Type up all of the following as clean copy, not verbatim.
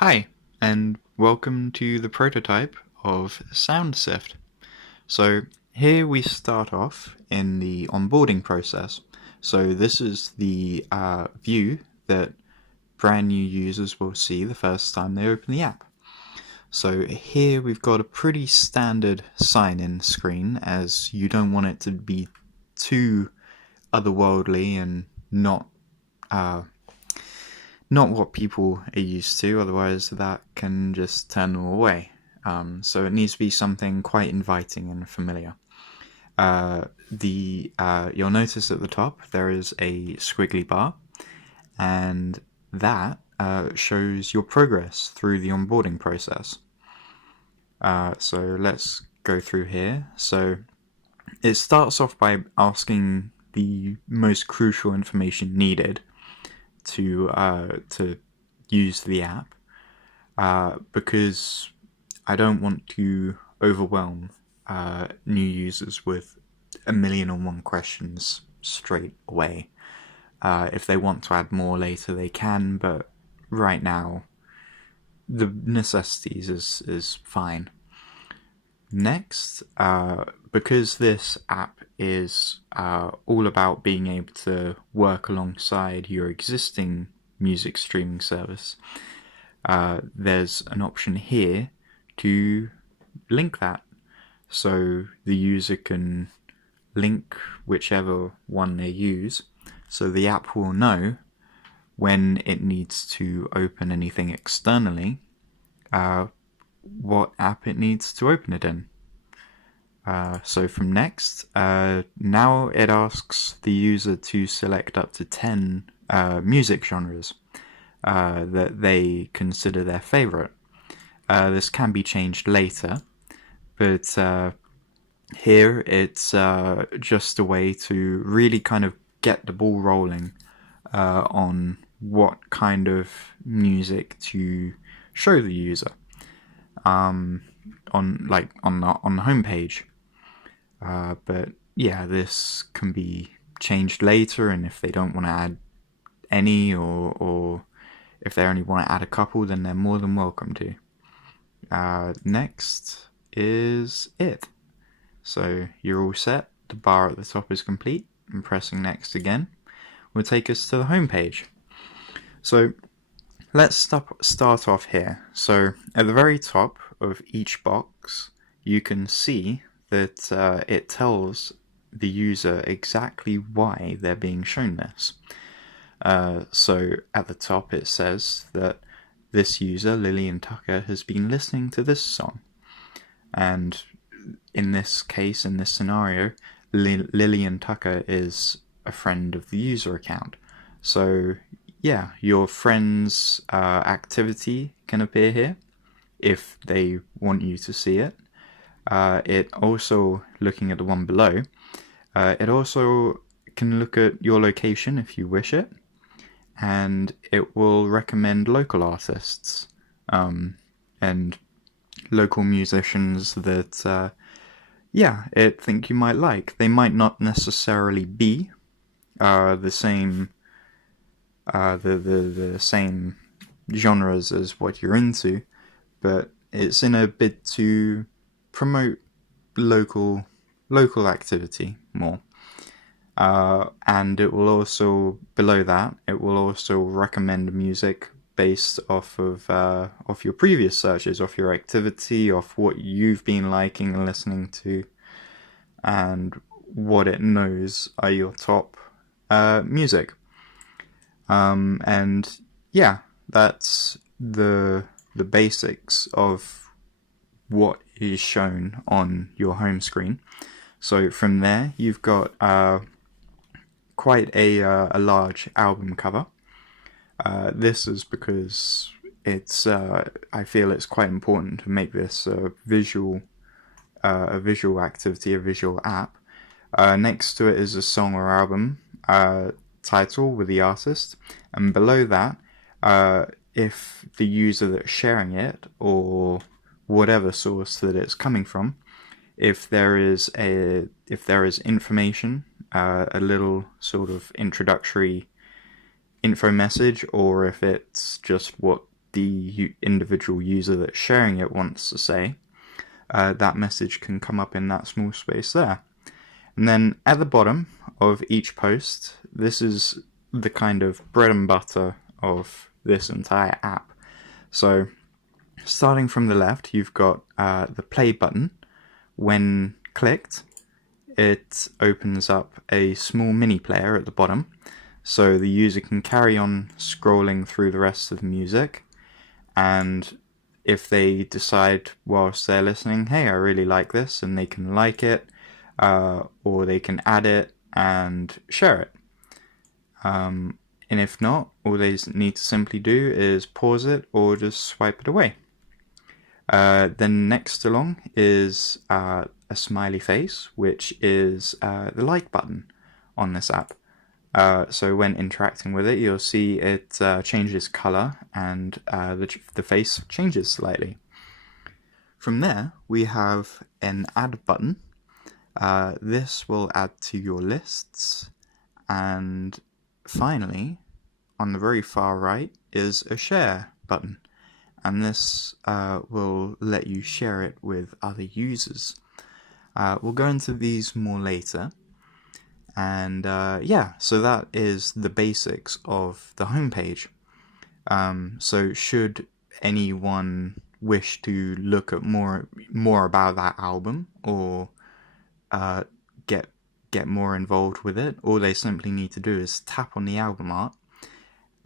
Hi, and welcome to the prototype of Sift. So here we start off in the onboarding process. So this is the view that brand new users will see the first time they open the app. So here we've got a pretty standard sign-in screen, as you don't want it to be too otherworldly and uh, not what people are used to, otherwise that can just turn them away. So it needs to be something quite inviting and familiar. You'll notice at the top there is a squiggly bar, and that shows your progress through the onboarding process. So let's go through here. So it starts off by asking the most crucial information needed to use the app, because I don't want to overwhelm new users with 1,000,001 questions straight away. If they want to add more later, they can, but right now the necessities is fine. Next, because this app is all about being able to work alongside your existing music streaming service, there's an option here to link that. So the user can link whichever one they use, so the app will know when it needs to open anything externally, what app it needs to open it in. So from next, now it asks the user to select up to 10 music genres that they consider their favorite. This can be changed later, but here it's just a way to really kind of get the ball rolling on what kind of music to show the user on the homepage. But yeah, this can be changed later, and if they don't want to add any, or if they only want to add a couple, then they're more than welcome to. Next is it. So you're all set. The bar at the top is complete, and pressing next again will take us to the home page. So let's start off here. So at the very top of each box, you can see that it tells the user exactly why they're being shown this. So at the top it says that this user, Lillian Tucker, has been listening to this song. And in this case, in this scenario, Lillian Tucker is a friend of the user account. So yeah, your friend's activity can appear here if they want you to see it. It also, looking at the one below, it also can look at your location if you wish it, and it will recommend local artists and local musicians that it think you might like. They might not necessarily be the same the same genres as what you're into, but it's in a bid to promote local activity more. And it will also, below that, it will also recommend music based off of your previous searches, off your activity, off what you've been liking and listening to, and what it knows are your top music. And yeah, that's the basics of what is shown on your home screen. So from there, you've got quite a large album cover. This is because it's I feel it's quite important to make this a visual activity, a visual app. Next to it is a song or album title with the artist, and below that, if the user that's sharing it, or whatever source that it's coming from, if there is information, a little sort of introductory info message, or if it's just what the individual user that's sharing it wants to say, that message can come up in that small space there. And then at the bottom of each post, this is the kind of bread and butter of this entire app. So starting from the left, you've got the play button. When clicked, it opens up a small mini player at the bottom, so the user can carry on scrolling through the rest of the music, and if they decide whilst they're listening, hey, I really like this, and they can like it, or they can add it and share it. And if not, all they need to simply do is pause it or just swipe it away. Then next along is a smiley face, which is the like button on this app. So when interacting with it, you'll see it changes color and the face changes slightly. From there, we have an add button. This will add to your lists. And finally, on the very far right, is a share button. And this will let you share it with other users. We'll go into these more later. And yeah, so that is the basics of the homepage. So should anyone wish to look at more about that album, or get more involved with it, all they simply need to do is tap on the album art,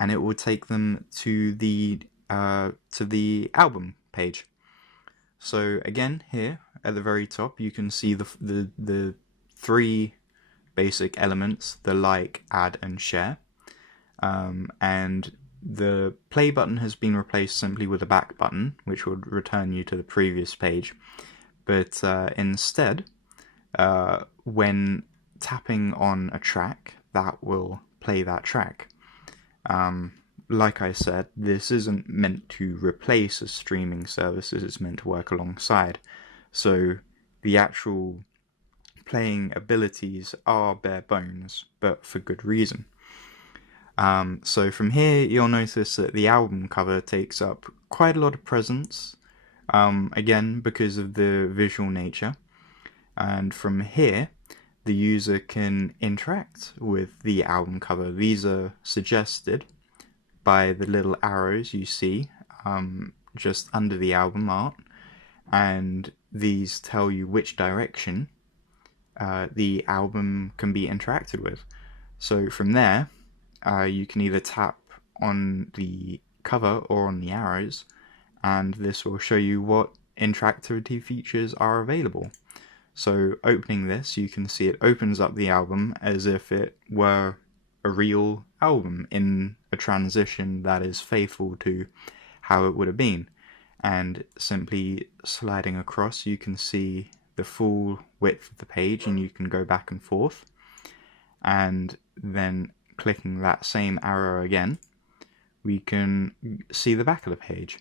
and it will take them to the album page. So again, here at the very top, you can see the three basic elements: the like, add, and share. And the play button has been replaced simply with a back button, which would return you to the previous page. But instead, when tapping on a track, that will play that track. Like I said, this isn't meant to replace a streaming service, it's meant to work alongside. So the actual playing abilities are bare bones, but for good reason. So from here, you'll notice that the album cover takes up quite a lot of presence, again, because of the visual nature. And from here, the user can interact with the album cover. These are suggested by the little arrows you see just under the album art, and these tell you which direction the album can be interacted with. So from there, you can either tap on the cover or on the arrows, and this will show you what interactivity features are available. So opening this, you can see it opens up the album as if it were a real album in a transition that is faithful to how it would have been. And simply sliding across, you can see the full width of the page, and you can go back and forth. And then clicking that same arrow again, we can see the back of the page.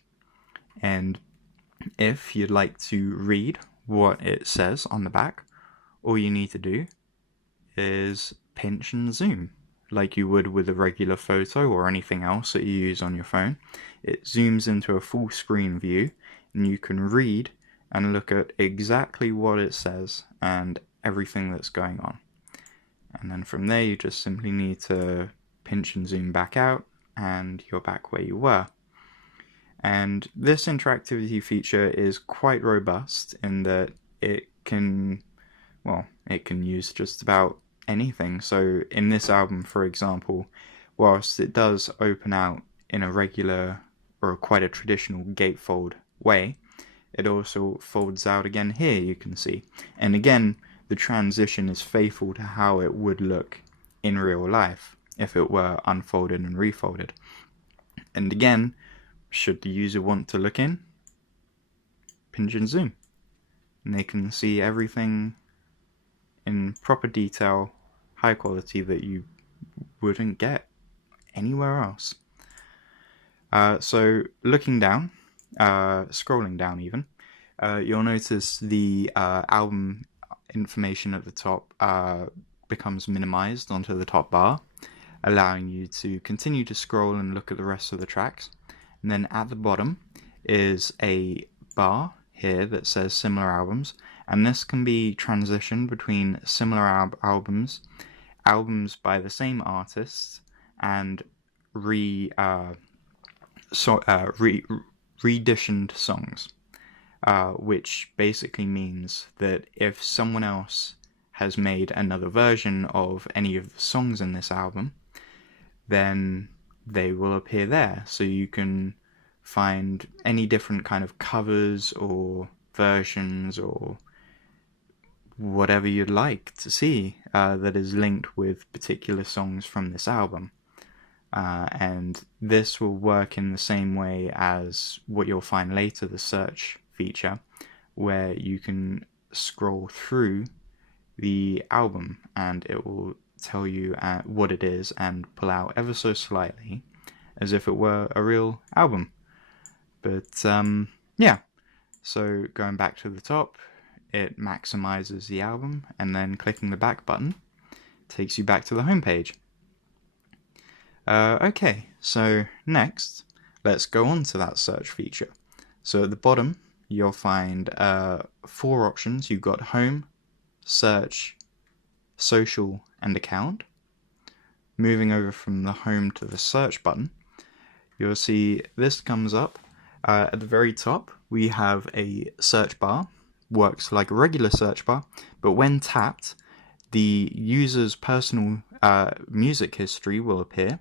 And if you'd like to read what it says on the back, all you need to do is pinch and zoom like you would with a regular photo or anything else that you use on your phone. It zooms into a full screen view, and you can read and look at exactly what it says and everything that's going on. And then from there, you just simply need to pinch and zoom back out, and you're back where you were. And this interactivity feature is quite robust in that it can use just about anything. So in this album, for example, whilst it does open out in a regular or quite a traditional gatefold way, it also folds out again here, you can see. And again, the transition is faithful to how it would look in real life if it were unfolded and refolded. And again, should the user want to look in, pinch and zoom, and they can see everything in proper detail, high quality, that you wouldn't get anywhere else. So looking down, scrolling down even, you'll notice the album information at the top becomes minimized onto the top bar, allowing you to continue to scroll and look at the rest of the tracks. And then at the bottom is a bar here that says similar albums, and this can be transitioned between similar albums, albums by the same artists, and reeditioned songs, which basically means that if someone else has made another version of any of the songs in this album, then they will appear there. So you can find any different kind of covers or versions or whatever you'd like to see that is linked with particular songs from this album. And this will work in the same way as what you'll find later, the search feature, where you can scroll through the album and it will tell you what it is and pull out ever so slightly as if it were a real album. But yeah, so going back to the top, it maximizes the album, and then clicking the back button takes you back to the home page. Okay, so next, let's go on to that search feature. So at the bottom, you'll find 4 options. You've got home, search, social, and account. Moving over from the home to the search button, you'll see this comes up. At the very top, we have a search bar. Works like a regular search bar, but when tapped, the user's personal music history will appear,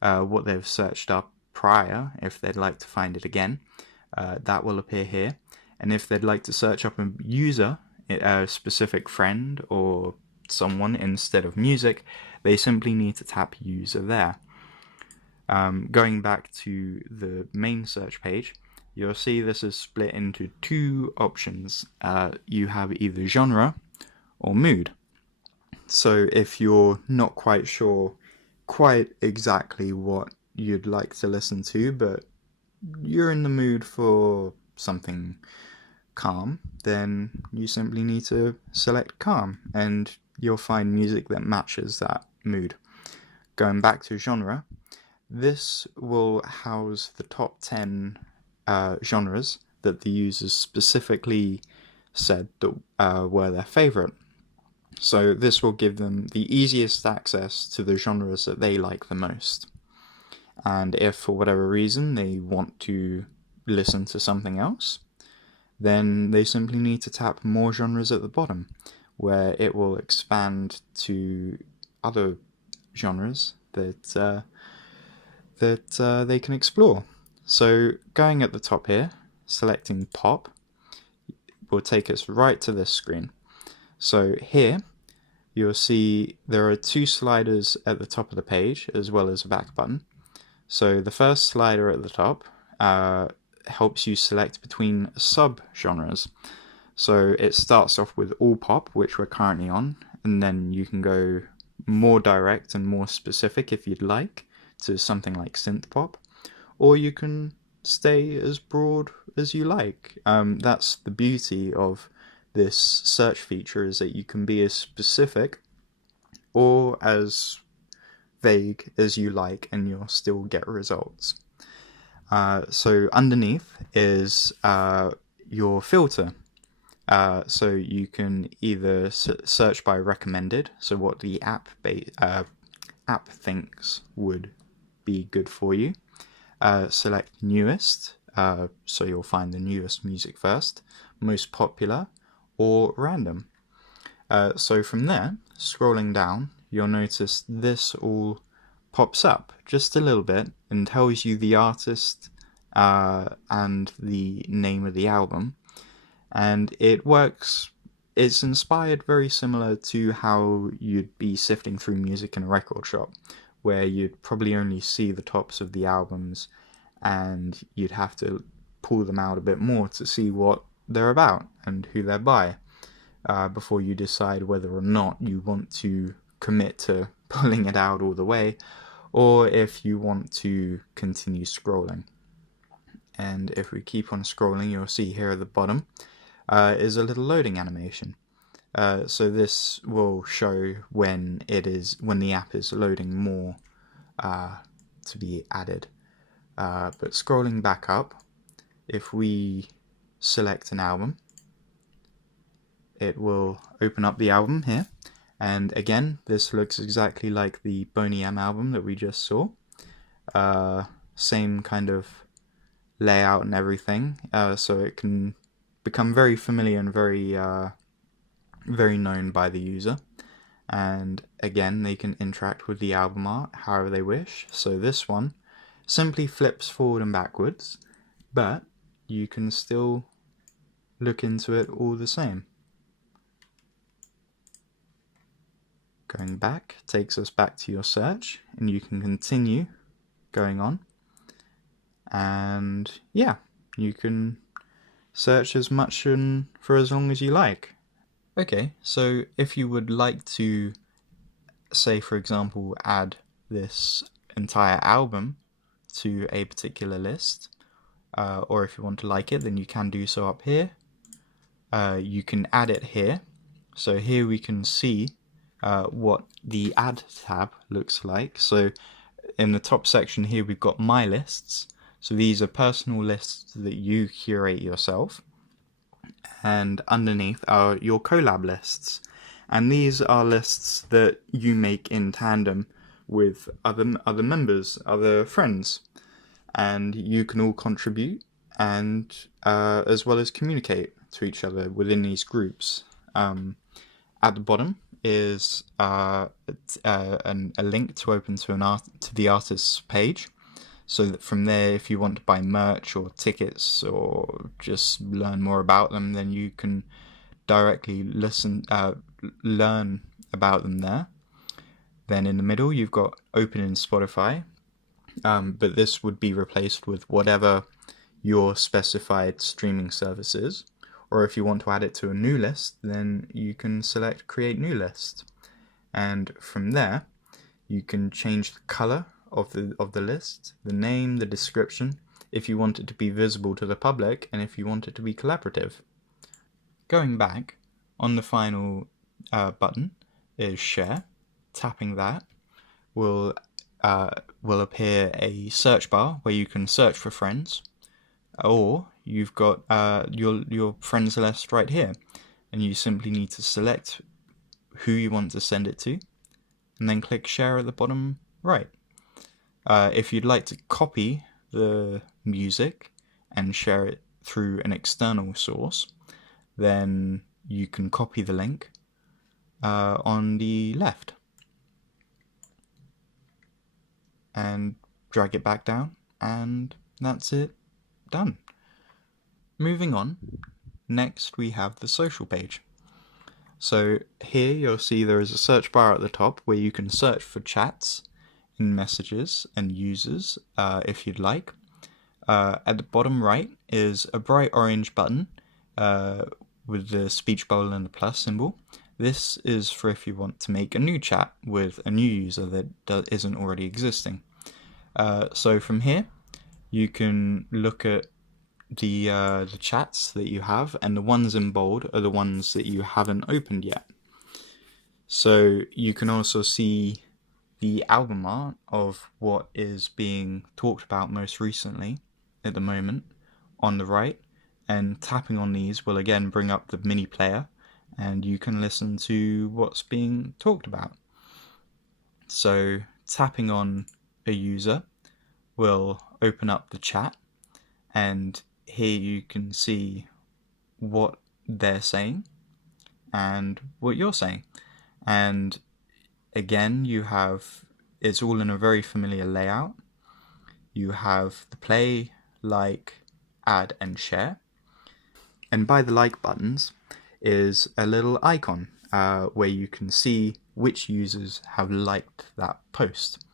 what they've searched up prior, if they'd like to find it again, that will appear here. And if they'd like to search up a user, a specific friend or someone instead of music, they simply need to tap user there. Going back to the main search page, you'll see this is split into 2 options. You have either genre or mood. So if you're not quite sure quite exactly what you'd like to listen to, but you're in the mood for something calm, then you simply need to select calm, and you'll find music that matches that mood. Going back to genre, this will house the top 10 genres that the users specifically said that were their favorite. So this will give them the easiest access to the genres that they like the most. And if for whatever reason they want to listen to something else, then they simply need to tap more genres at the bottom, where it will expand to other genres that they can explore. So going at the top here, selecting pop, will take us right to this screen. So here, you'll see there are 2 sliders at the top of the page, as well as a back button. So the first slider at the top helps you select between sub-genres. So it starts off with all pop, which we're currently on, and then you can go more direct and more specific if you'd like, to something like synth pop, or you can stay as broad as you like. That's the beauty of this search feature, is that you can be as specific or as vague as you like and you'll still get results. So underneath is your filter. So you can either search by recommended, so what the app thinks would be good for you. Select newest, so you'll find the newest music first, most popular, or random. So from there, scrolling down, you'll notice this all pops up just a little bit and tells you the artist and the name of the album. And it's inspired very similar to how you'd be sifting through music in a record shop, where you'd probably only see the tops of the albums and you'd have to pull them out a bit more to see what they're about and who they're by before you decide whether or not you want to commit to pulling it out all the way, or if you want to continue scrolling. And if we keep on scrolling, you'll see here at the bottom is a little loading animation. So this will show when the app is loading more to be added. But scrolling back up, if we select an album, it will open up the album here. And again, this looks exactly like the Boney M album that we just saw. Same kind of layout and everything, so it can become very familiar and very known by the user. And again, they can interact with the album art however they wish. So this one simply flips forward and backwards, but you can still look into it all the same. Going back takes us back to your search, and you can continue going on. And yeah, you can search as much and for as long as you like. Okay, so if you would like to, say for example, add this entire album to a particular list, or if you want to like it, then you can do so up here. You can add it here. So here we can see what the add tab looks like. So in the top section here we've got my lists. So these are personal lists that you curate yourself. And underneath are your collab lists. And these are lists that you make in tandem with other members, other friends. And you can all contribute and as well as communicate to each other within these groups. At the bottom is a link to open to the artist's page, so that from there, if you want to buy merch or tickets or just learn more about them, then you can directly learn about them there. Then in the middle, you've got open in Spotify, but this would be replaced with whatever your specified streaming service is. Or if you want to add it to a new list, then you can select create new list. And from there, you can change the color of the list, the name, the description, if you want it to be visible to the public, and if you want it to be collaborative. Going back, on the final button is share. Tapping that will appear a search bar where you can search for friends, or you've got your friends list right here, and you simply need to select who you want to send it to, and then click share at the bottom right. If you'd like to copy the music and share it through an external source, then you can copy the link on the left and drag it back down, and that's it, done. Moving on, next we have the social page. So here you'll see there is a search bar at the top where you can search for chats in messages and users if you'd like. At the bottom right is a bright orange button with the speech bubble and the plus symbol. This is for if you want to make a new chat with a new user that isn't already existing. So from here you can look at the chats that you have, and the ones in bold are the ones that you haven't opened yet. So you can also see the album art of what is being talked about most recently at the moment on the right, and tapping on these will again bring up the mini player, and you can listen to what's being talked about. So tapping on a user will open up the chat, and here you can see what they're saying and what you're saying. And again, you have, it's all in a very familiar layout. You have the play, like, add, and share. And by the like buttons is a little icon where you can see which users have liked that post.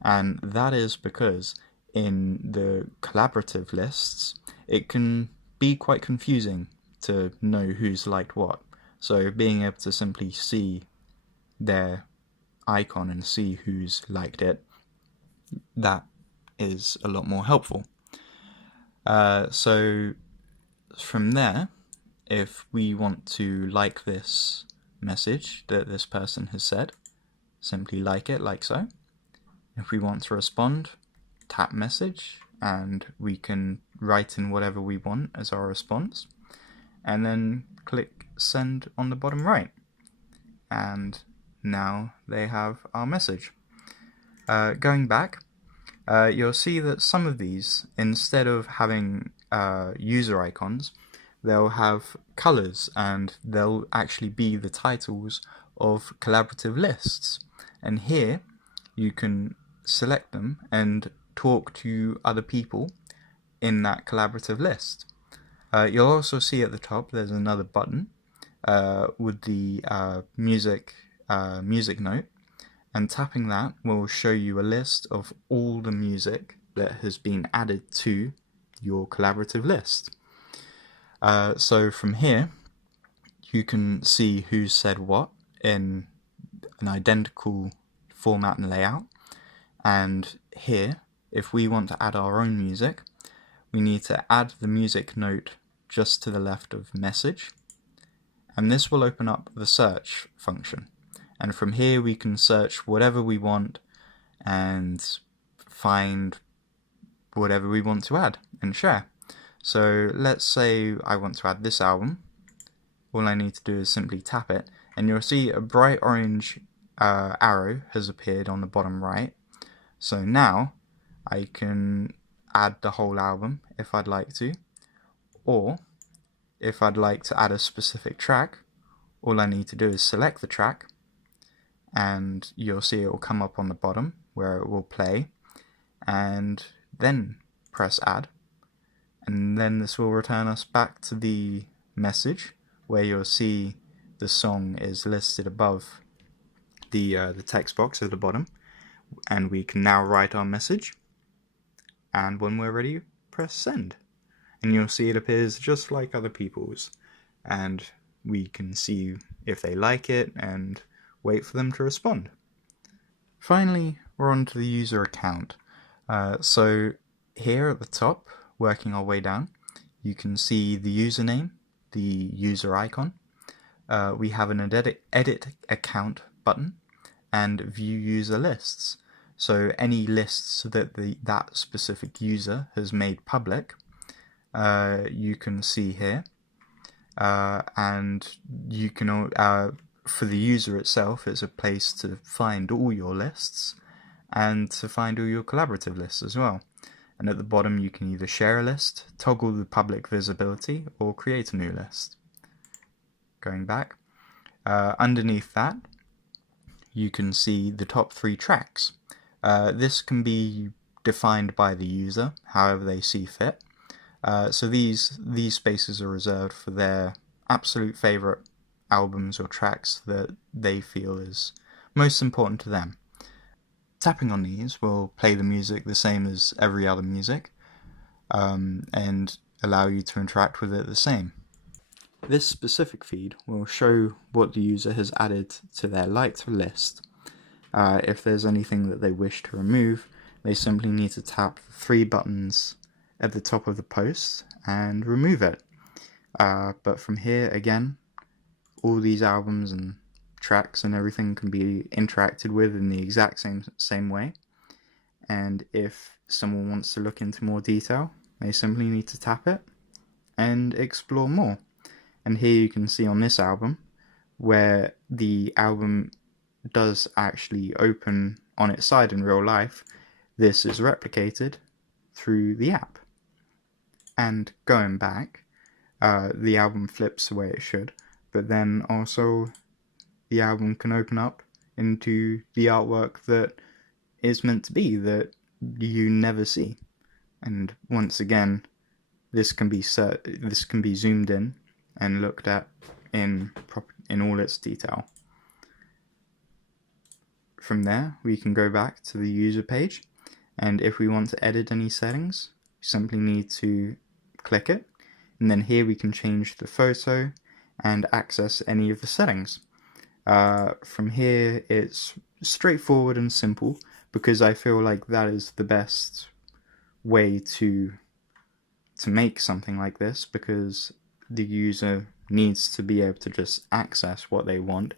And that is because in the collaborative lists, it can be quite confusing to know who's liked what. So being able to simply see their icon and see who's liked it, that is a lot more helpful. So from there, if we want to like this message that this person has said, simply like it like so. If we want to respond, tap message and we can write in whatever we want as our response, and then click send on the bottom right, and now they have our message. Going back, you'll see that some of these, instead of having user icons, they'll have colors, and they'll actually be the titles of collaborative lists. And here you can select them and talk to other people in that collaborative list. You'll also see at the top there's another button with the music note, and tapping that will show you a list of all the music that has been added to your collaborative list. So from here you can see who said what in an identical format and layout, and here, if we want to add our own music, we need to add the music note just to the left of message, and this will open up the search function, and from here we can search whatever we want and find whatever we want to add and share. So let's say I want to add this album. All I need to do is simply tap it, and you'll see a bright orange arrow has appeared on the bottom right. So now I can add the whole album if I'd like to, or if I'd like to add a specific track, all I need to do is select the track, and you'll see it will come up on the bottom where it will play, and then press add, and then this will return us back to the message where you'll see the song is listed above the text box at the bottom, and we can now write our message, and when we're ready, press send, and you'll see it appears just like other people's, and we can see if they like it and wait for them to respond. Finally, we're on to the user account. So here at the top, working our way down, you can see the username, the user icon. We have an edit account button and view user lists. So any lists that that specific user has made public, you can see here, and you can for the user itself, it's a place to find all your lists and to find all your collaborative lists as well. And at the bottom you can either share a list, toggle the public visibility, or create a new list. Going back, underneath that you can see the top 3 tracks. This can be defined by the user however they see fit. So these spaces are reserved for their absolute favorite albums or tracks that they feel is most important to them. Tapping on these will play the music the same as every other music, and allow you to interact with it the same. This specific feed will show what the user has added to their liked list. If there's anything that they wish to remove, they simply need to tap the 3 buttons at the top of the post and remove it. But from here, again, all these albums and tracks and everything can be interacted with in the exact same way. And if someone wants to look into more detail, they simply need to tap it and explore more. And here you can see on this album where the album does actually open on its side in real life. This is replicated through the app. And going back, the album flips the way it should, but then also the album can open up into the artwork that is meant to be, that you never see. And once again, this can be zoomed in and looked at in all its detail. From there, we can go back to the user page, and if we want to edit any settings, we simply need to click it, and then here we can change the photo and access any of the settings. From here, it's straightforward and simple, because I feel like that is the best way to make something like this, because the user needs to be able to just access what they want.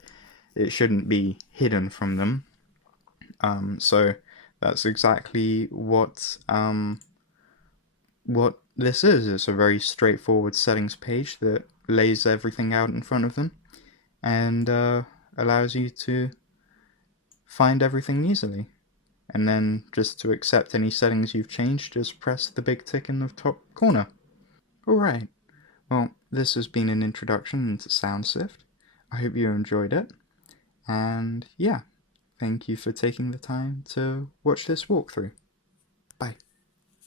It shouldn't be hidden from them. So that's exactly what what this is. It's a very straightforward settings page that lays everything out in front of them and allows you to find everything easily. And then just to accept any settings you've changed, just press the big tick in the top corner. Alright, well, this has been an introduction into Sift. I hope you enjoyed it, and yeah, thank you for taking the time to watch this walkthrough.